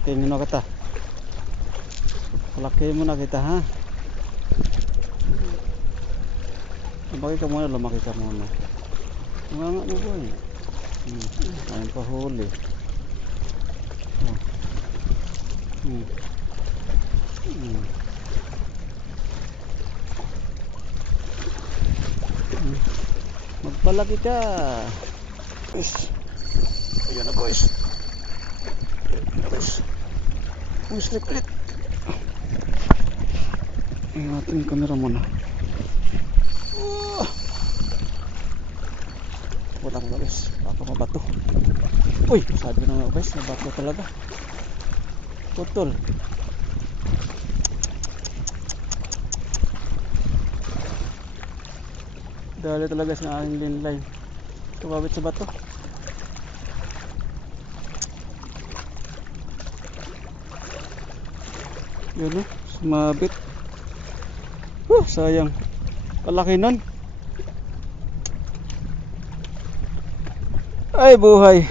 Palakihin mo na kita. Palakihin mo na kita, ha? Lumaki ka muna, lumaki ka muna. Nga nga mo boy. Ayun pa huli. Magpalaki ka. Ayan na boys. Slip ulit. Ang ating camera muna. Walang guys, baka mabato. Uy, sabi ko na nga guys, mabato talaga. Putol. Dali talaga sa aking linline. Tumabit sa bato. Yun o, sumabit. Sayang. Palaki nun. Ay buhay.